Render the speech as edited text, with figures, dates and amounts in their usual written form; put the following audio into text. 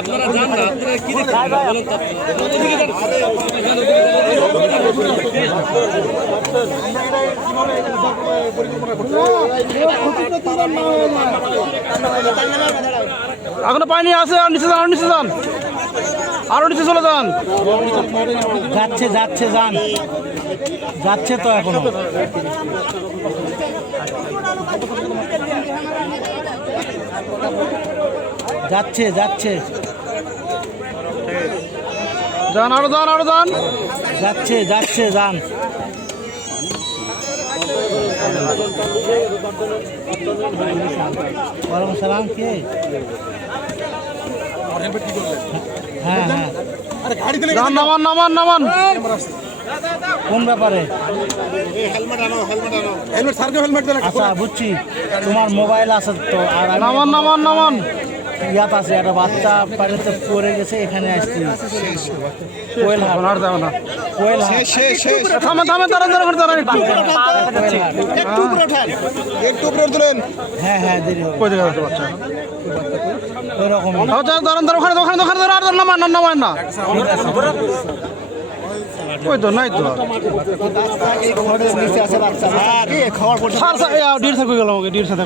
আপনারা যান না, আপনারা কি দেখছেন বলুন তো। এখনো পানি আছে, আর নিচে যান, আর নিচে যান, আরো নিচে চলে যান। যাচ্ছে যাচ্ছে যান, যাচ্ছে তো এখনো। যাচ্ছে যাচ্ছে যান, আরো যান, আরো যান। যাচ্ছে যাচ্ছে যান। ওয়ালাইকুম সালাম। কে? হ্যাঁ হ্যাঁ, যান, নামান নামান নামান। কোন ব্যাপারে? আচ্ছা বুঝছি, তোমার মোবাইল আছে তো। আর আমি নামান নামান নামান। ইয়াত আছে, একটা বাচ্চা পানিতে পড়ে গেছে, এখানে আসছি। কোয়েল হাট, আর যাবে না। কোয়েল হাট। থামে থামে, দাঁড়ান দাঁড়ান দাঁড়ান একটু। হ্যাঁ হ্যাঁ, দেরি হবে। কই দেখা যাচ্ছে বাচ্চা? ওই রকম। দাঁড়ান দাঁড়ান, ওখানে ওখানে ওখানে দাঁড়ান, আর নামান না, নামান না। ওই তো নাই তো। নিচে আছে বাচ্চা। স্যার স্যার, ডির থাকবে গেল আমাকে, ডির সাথে